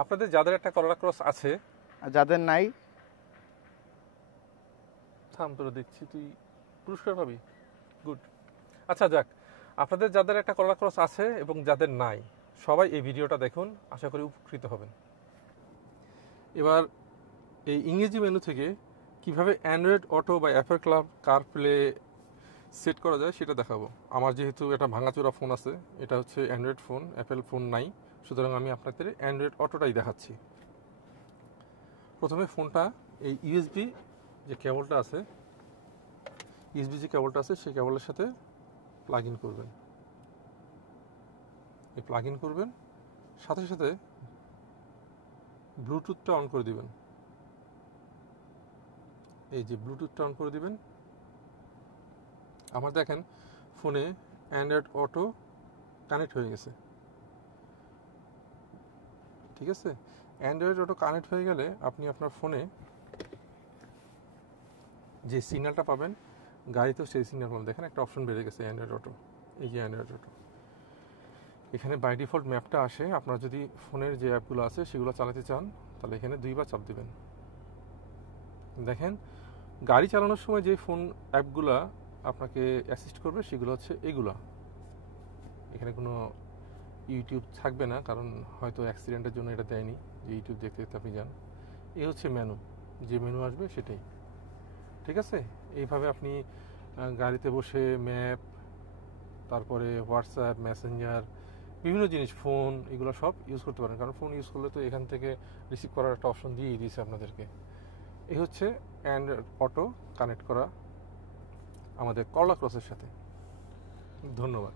আপনাদের যাদের একটা করলা ক্রস আছে, আর যাদের নাই থাম তোরা দেখছি তুই পুরস্কার পাবি। গুড। আচ্ছা যাক, আপনাদের যাদের একটা করলা ক্রস আছে এবং যাদের নাই, সবাই এই ভিডিওটা দেখুন, আশা করি উপকৃত হবেন। এবার এই ইংরেজি মেনু থেকে কিভাবে অ্যান্ড্রয়েড অটো বা অ্যাপেল কার প্লে সেট করা যায় সেটা দেখাবো। আমার যেহেতু এটা ভাঙাচোরা ফোন আছে, এটা হচ্ছে অ্যান্ড্রয়েড ফোন, অ্যাপেল ফোন নাই, সুতরাং আমি আপনাদের অ্যান্ড্রয়েড অটোটাই দেখাচ্ছি। প্রথমে ফোনটা এই ইউএসবি যে কেবলটা আছে, সেই কেবলের সাথে প্লাগ ইন করবেন। এই প্লাগ ইন করবেন, সাথে সাথে ব্লুটুথটা অন করে দিবেন। এই যে ব্লুটুথটা অন করে দিবেন। আমার দেখেন ফোনে অ্যান্ড্রয়েড অটো কানেক্ট হয়ে গেছে, ঠিক আছে। অ্যান্ড্রয়েড অটো কানেক্ট হয়ে গেলে আপনি আপনার ফোনে যে সিগন্যালটা পাবেন, গাড়িতেও সেই সিগন্যাল পাবেন। দেখেন একটা অপশন বেড়ে গেছে অ্যান্ড্রয়েড অটো, এই যে অ্যান্ড্রয়েড অটো। এখানে বাই ডিফল্ট ম্যাপটা আসে। আপনারা যদি ফোনের যে অ্যাপগুলো আছে সেগুলো চালাতে চান তাহলে এখানে 2বার চাপ দিবেন। দেখেন গাড়ি চালানোর সময় যে ফোন অ্যাপগুলো আপনাকে অ্যাসিস্ট করবে সেগুলো হচ্ছে এগুলো। এখানে কোনো ইউটিউব থাকবে না, কারণ হয়তো অ্যাক্সিডেন্টের জন্য এটা দেয়নি যে ইউটিউব দেখতে দেখতে আপনি যান। এই হচ্ছে মেনু, যে মেনু আসবে সেটাই, ঠিক আছে। এইভাবে আপনি গাড়িতে বসে ম্যাপ, তারপরে হোয়াটসঅ্যাপ, মেসেঞ্জার, বিভিন্ন জিনিস, ফোন, এগুলো সব ইউজ করতে পারেন। কারণ ফোন ইউজ করলে তো এখান থেকে রিসিভ করার একটা অপশন দিয়েই দিয়েছে আপনাদেরকে। এই হচ্ছে অ্যান্ড্রয়েড অটো কানেক্ট করা আমাদের করলা ক্রসের সাথে। ধন্যবাদ।